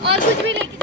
और कुछ भी लेके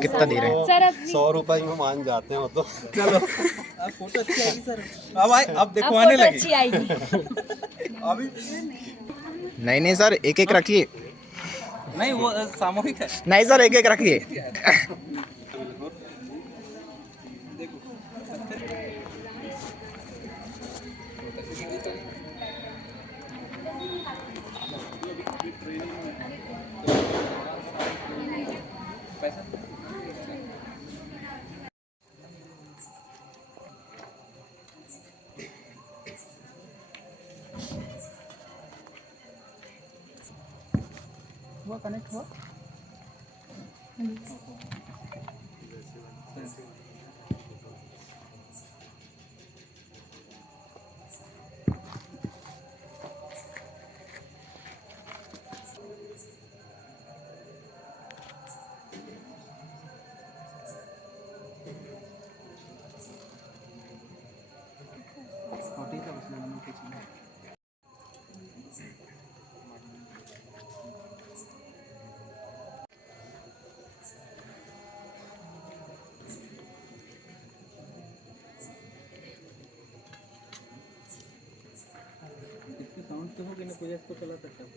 कितना दे रहे हैं? सर अपनी 100 रुपए में मान जाते हैं वो तो। चलो अब फोटो अच्छी आएगी सर। अब आए अब देखो आने लगी अच्छी आएगी। अभी नहीं नहीं सर, एक एक रखिए। नहीं वो सामूहिक है। नहीं सर, एक एक रखिए। हुआ कनेक्ट हुआ। साउंड तो होगी ना, पूजा इसको चला सकता हूँ।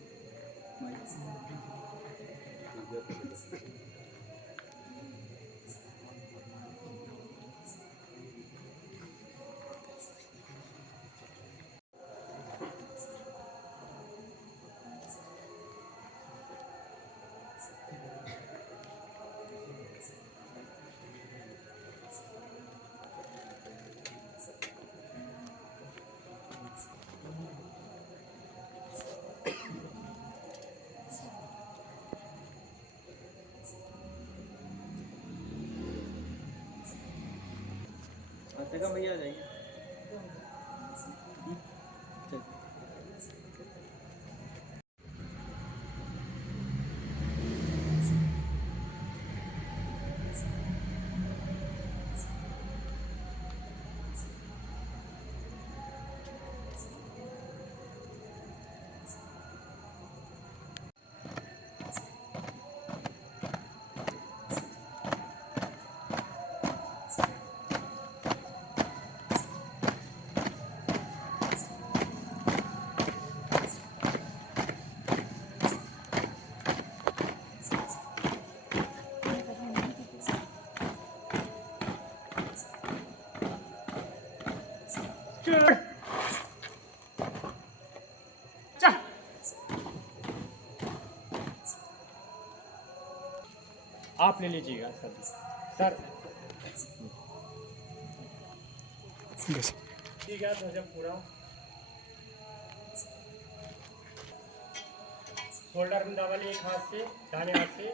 भैया आ जाइए। आप ले लीजिएगा सर। ठीक है, तो जब पूरा शोल्डर में दबा लिए, एक हाथ से, दाहिने हाथ से।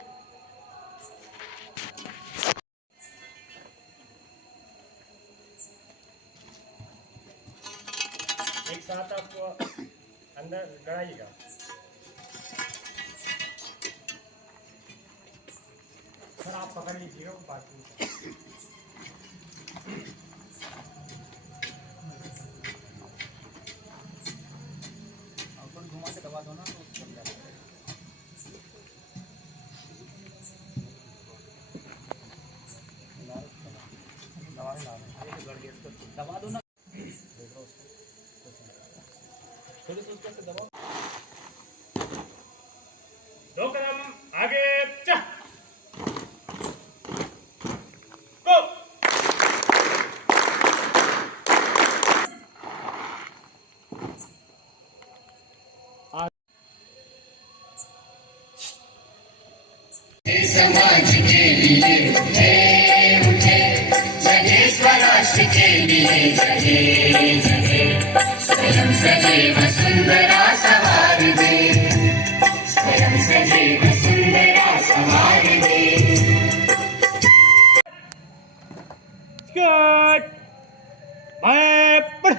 एक साथ आपको अंदर गड़ाइएगा। सर आप पकड़ लीजिएगा बाकी। अपन घुमा के दबा दो ना तो चल जाएगा। दबा दो ना, थोड़ी सी उसके से दबाओ। 2 कदम आगे, चा। समाज के लिए स्वयं सजीव सुंदरा सवार दे, स्वयं सजीव सुंदरा सवार दे। स्कर्ट बाएं पर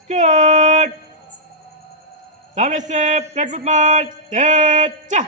स्कर्ट सामने से फ्लैट फुट मार्च तेजा।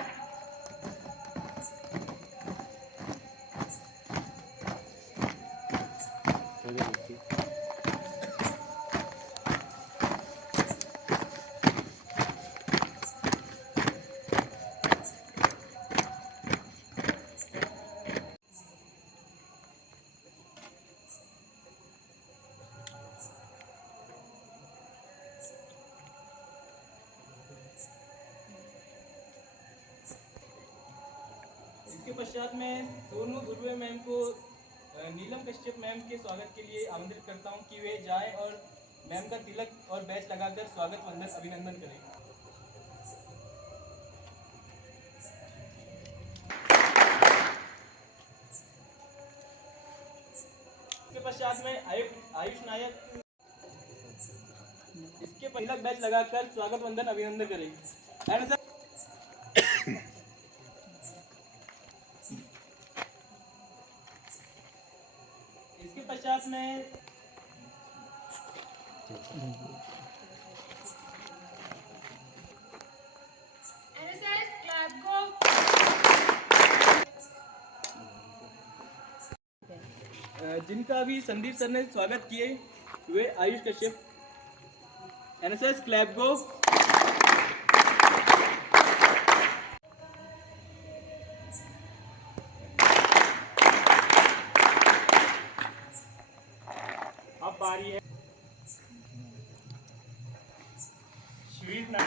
इसके पश्चात मैं सोनू धुर्वे मैम को नीलम कश्यप मैम के स्वागत के लिए आमंत्रित करता हूं कि वे जाएं और मैम का तिलक और बैच लगाकर स्वागत वंदन अभिनंदन करें। इसके पश्चात में आयुष नायक इसके तिलक बैच लगाकर स्वागत वंदन अभिनंदन करें। इसके पश्चात में NSS क्लब को जिनका भी संदीप सर ने स्वागत किए वे आयुष कश्यप एनएसएस क्लब को अब बारी है स्वीट ना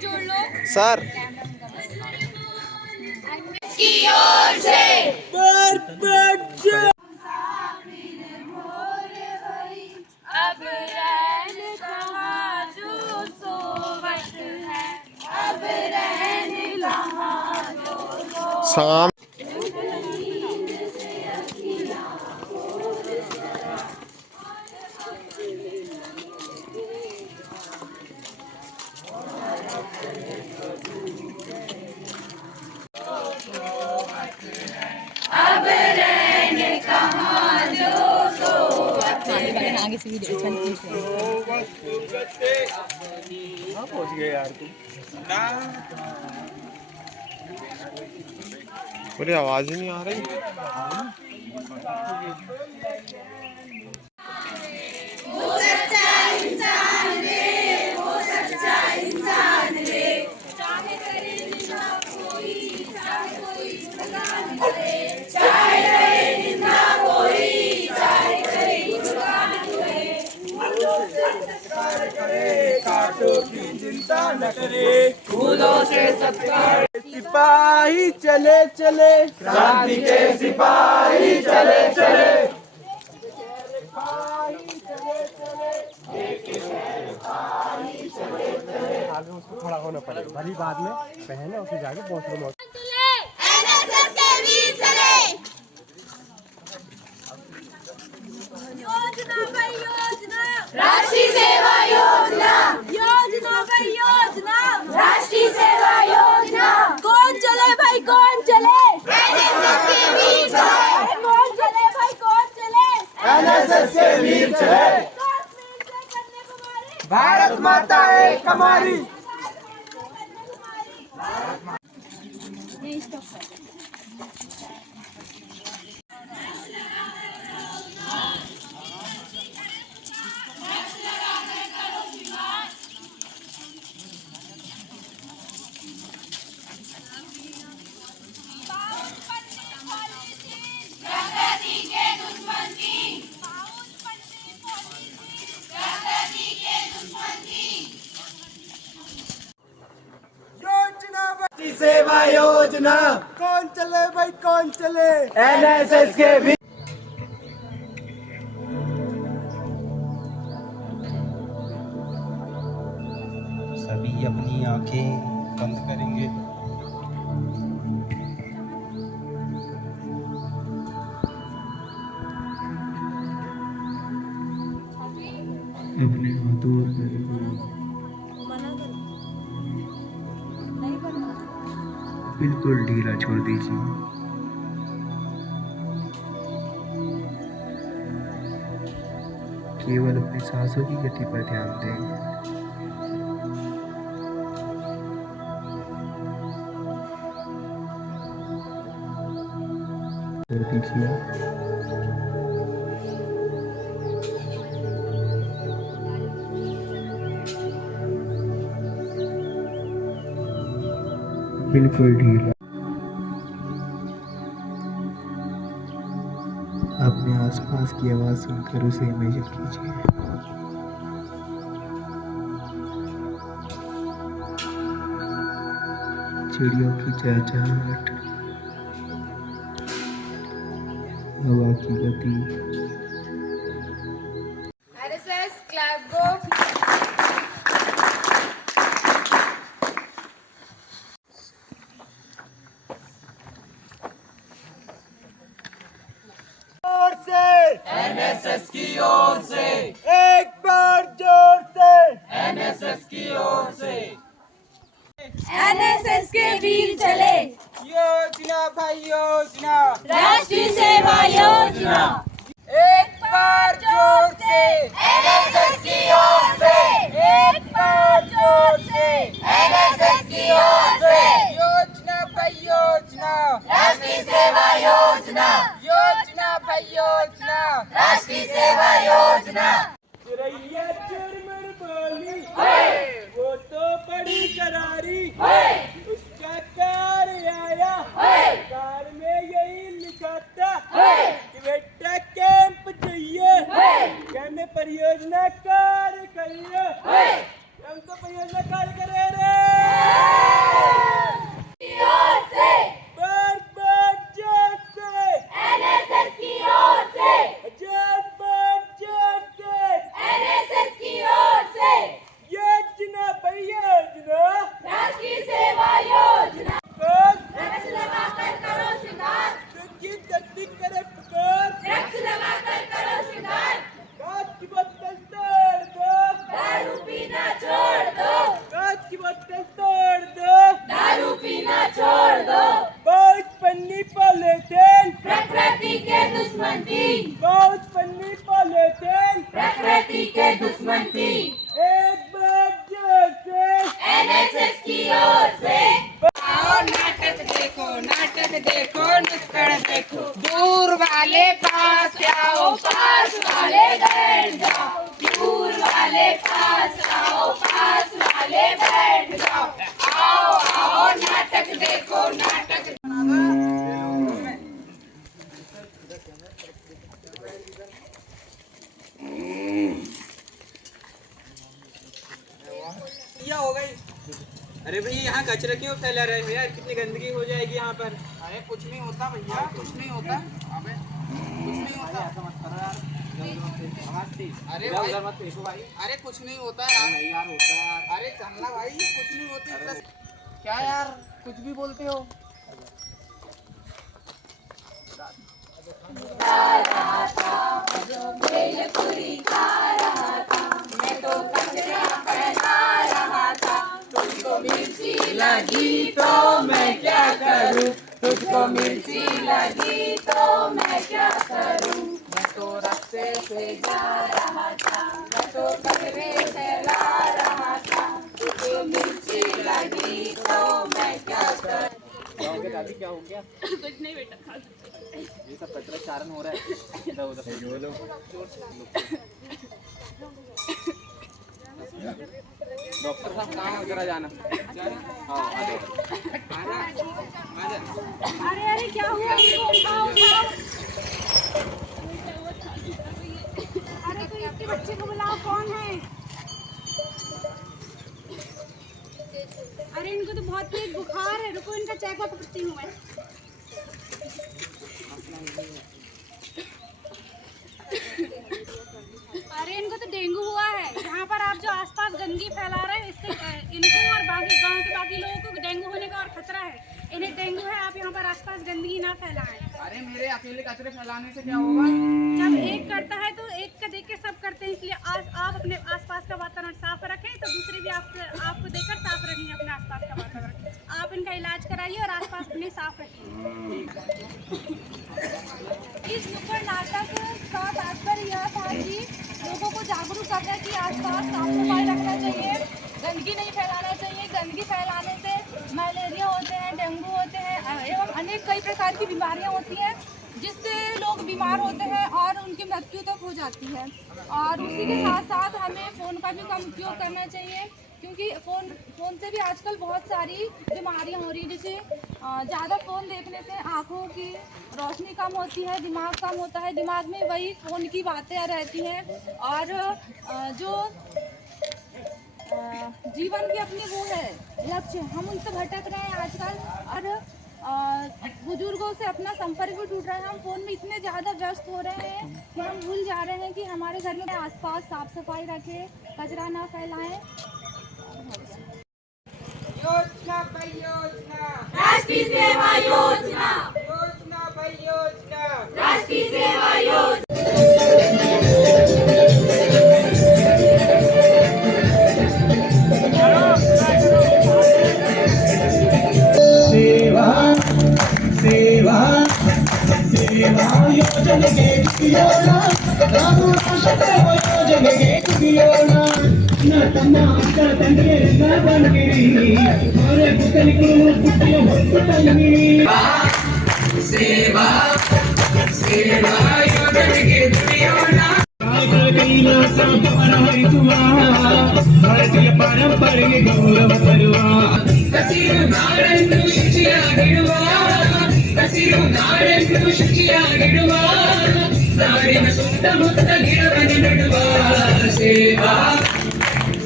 जोड़ लो सर की ओर से अब रैन कहाँ जो सोवत है, अब रैन कहाँ जो साम अब रैन कहाँ जो सोवत है। आगे से वीडियो पहुंच गए यार तुम। पूरी आवाज ही नहीं आ रही। वो सच्चा इंसान रे, वो सच्चा इंसान रे, चाहे करे निंदा कोई, चाहे कोई गुणगान करे, चाहे करे निंदा कोई, चाहे करे गुणगान करे, फूलों से सत्कार करे, कांटों की चिंता न करे, फूलों से सत्कार। सिपाही चले चले, क्रांति के सिपाही चले चले, आगे उसको खड़ा होना पड़ेगा भली बाद में पहने और फिर जाके पहुंच लो। NSS के वीर चले, योजना भाई योजना, राष्ट्रीय सेवा योजना, योजना भाई योजना, राष्ट्रीय सेवा योजना। कौन चले भाई कौन चले, NSS के वीर चले, कौन चले भाई कौन चले, एनएसएस के वीर चले, कश्मीर से कन्याकुमारी, भारत माता एक हमारी। सेवा योजना। कौन चले भाई कौन चले? एनएसएस के भी। सभी अपनी आंखें बंद करेंगे। अपने हाथों और पैरों को बिल्कुल ढीला छोड़ दीजिए। केवल अपनी सांसों की गति पर ध्यान दें। छोड़ दीजिए। बिल्कुल ढीला। अपने आसपास की आवाज सुनकर उसे इमेजिन कीजिए। चिड़ियों की चहचहाहट, हवा की गति। RSS Club Go। ओर से एनएसएस की ओर से एक बार जोर से एनएसएस की ओर से। NSS के वीर चले, योजना भाई योजना, राष्ट्रीय सेवा योजना। एक बार जोर से NSS की ओर से, एक बार जोर से NSS की ओर से, योजना भाई योजना, राष्ट्रीय सेवा योजना, योजना भाई योजना। राष्ट्रीय सेवा योजना। चिड़ैया चुरमुर बोली, वो तो बड़ी करारी, उसका कार आया, कार में यही लिखा था कि बेटा कैंप चाहिए, कहने परियोजना कार्य करिए। हम तो परियोजना कार्य करे रे। की ओर से, बार जैसे NSS की ओर से, बार जैसे NSS की ओर से, योजना भाई योजना। राष्ट्रीय सेवा योजना। कर रक्त लगाकर करो श्रृंगार, सुखी धरती करे पुकार, रक्त लगाकर करो श्रृंगार, कांच की बोतल तोड़ दो, दारू पीना छोड़ दो, कांच की बोतल तोड़ दो, दारू पीना छोड़ दो। बहुत पन्नी पॉलीथिन, प्रकृति के दुश्मन थी, बहुत पन्नी पॉलीथिन। प्रकृति के दुश्मन थी। एक बार जैसे NSS की ओर से नाटक देखो नुक्कड़ देखो, दूर वाले पास आओ, पास वाले बैठ जाओ, दूर वाले पास आओ, पास वाले बैठ जाओ। आओ आओ नाटक देखो नाटक। क्या हो गई? अरे भैया यहाँ कचरा क्यों फैला रहे हो यार? कितनी गंदगी हो जाएगी यहाँ पर। अरे कुछ नहीं होता भैया, कुछ नहीं होता। अबे कुछ नहीं होता। ऐसा मत करो यार। अरे भाई मत फेंको भाई। अरे कुछ नहीं होता यार। नहीं यार होता यार। अरे चलना भाई, कुछ नहीं होती। क्या यार कुछ भी बोलते हो? भेलपुरी खा रहा था, मैं तो कचरा फैला रहा था, तुझको मिर्ची लगी तो मैं क्या करूं, तुझको मिर्ची लगी तो मैं क्या करूं। मैं तो रास्ते से जा रहा था, मैं तो कचरे फैला रहा था, तुझको मिर्ची लगी तो मैं क्या करूं। दादी क्या हो गया? कुछ नहीं बेटा, खा ये सब कचरा चारण हो रहा है इधर उधर। डॉक्टर साहब कहाँ है? जरा जाना। हाँ आ जाओ। अरे अरे क्या हुआ? उठाओ उठाओ। अरे तो इसके बच्चे को बुलाओ, कौन है? अरे इनको तो बहुत तेज बुखार है, रुको इनका चेकअप करती हूँ मैं। अरे इनको तो डेंगू हुआ है। यहाँ पर आप जो आसपास गंदगी फैला रहे हैं, इससे इनको और बाकी गांव के बाकी लोगों को डेंगू होने का और खतरा है। इन्हें डेंगू है, आप यहाँ पर आसपास गंदगी ना फैलाएं। अरे मेरे अकेले कचरे फैलाने से क्या होगा? जब एक करता है तो एक का देख के सब करते हैं, इसलिए आप अपने आसपास का वातावरण साफ रखें तो दूसरे भी आपको देखकर साफ रखेंगे अपने आसपास का वातावरण। आप इनका इलाज कराइए और आसपास अपने साफ रखिए। इस नुक्कड़ नाटक का तात्पर्य यह था कि लोगों को जागरूक करना कि आसपास साफ सफाई रखना चाहिए, गंदगी नहीं फैलाना चाहिए। गंदगी फैलाने से मलेरिया होते हैं, डेंगू होते हैं एवं अनेक कई प्रकार की बीमारियां होती हैं, जिससे लोग बीमार होते हैं और उनकी मृत्यु तक हो जाती है। और उसी के साथ साथ हमें फ़ोन का भी कम उपयोग करना चाहिए, क्योंकि फ़ोन से भी आजकल बहुत सारी बीमारियां हो रही हैं। जैसे ज़्यादा फ़ोन देखने से आँखों की रोशनी कम होती है, दिमाग कम होता है, दिमाग में वही फ़ोन की बातें रहती हैं और जो जीवन की अपनी वो है लक्ष्य, हम उनसे भटक रहे हैं आजकल और बुजुर्गों से अपना संपर्क भी टूट रहा है। हम फ़ोन में इतने ज़्यादा व्यस्त हो रहे हैं कि हम भूल जा रहे हैं कि हमारे घर में आसपास साफ सफाई रखें, कचरा ना फैलाएं। योजना भाई योजना, राष्ट्रीय सेवा योजना, योजना भाई योजना। राष्ट्रीय सेवा योजना। सेवा सेवा सेवा ಯೋಜನೆಗೆ ಕಿಯೋಣ, ನಾವು ರಾಷ್ಟ್ರ ಸೇವಾ ಯೋಜನೆಗೆ ಕಿಯೋಣ. ನ ತಮ್ಮ ಅಕ್ಕ ತಂಗಿ ನ ಬಂದಿರಿ, ಅವರೇ ಪುತ್ತಲಿಗಳು ಪುಟ್ಟಿಯ ಹೊತ್ತು ತಂದಿರಿ. ಸೇವಾ ಸೇವಾ ಯೋಜನೆಗೆ ಕಿಯೋಣ. ಕೈಲಾಸ ಪರಹರಿಸುವ ಭಾರತೀಯ ಪರಂಪರೆಗೆ ಗೌರವ ತರುವ, ಹಸಿರು ನಾಡನ್ನು ಶುಚಿಯಾಗಿಡುವ, ಹಸಿರು ನಾಡನ್ನು ಶುಚಿಯಾಗಿಡುವ, ನಾಡಿನ ಸುತ್ತಮುತ್ತ ಗಿಡವನ್ನು ನೆಡುವ. ಸೇವಾ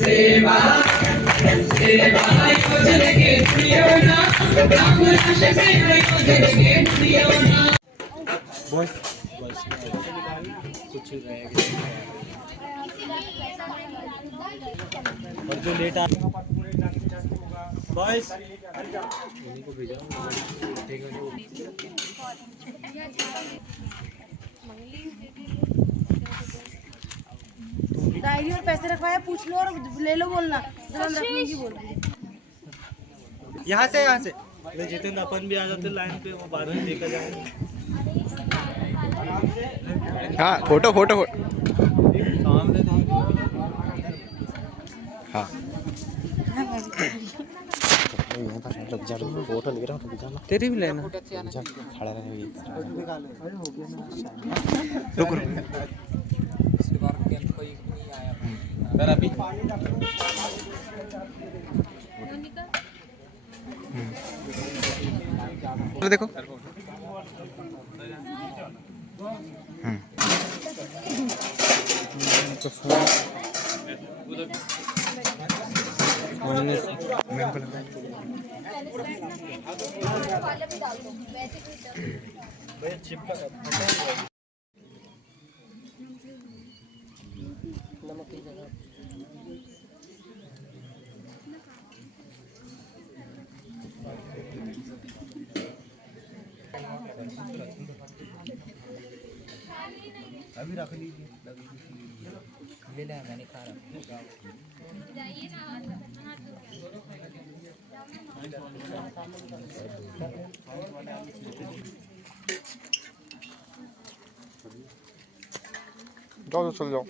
ಸೇವಾ ಸೇವಾ ಯೋಜನೆಗೆ ದುಡಿಯೋಣ, ನಾವು ರಾಷ್ಟ್ರ ಸೇವಾ ಯೋಜನೆಗೆ ದುಡಿಯೋಣ. और जो लेट आ बॉयज डायरी और पैसे रखवाया, पूछ लो और ले लो, बोलना तुरंत रखने की बोल। यहाँ से जितेंद्र अपन भी आ जाते लाइन पे, वो बाद में देखा जाएगा। हाँ फोटो फोटो सामने हाँ फोटो ले रहा हूँ, तेरी भी लेना, खड़ा रहेगी। रुक देखो अभी रख लीजिए, ले लिया मैंने खा रहा। जाओ चल जाओ।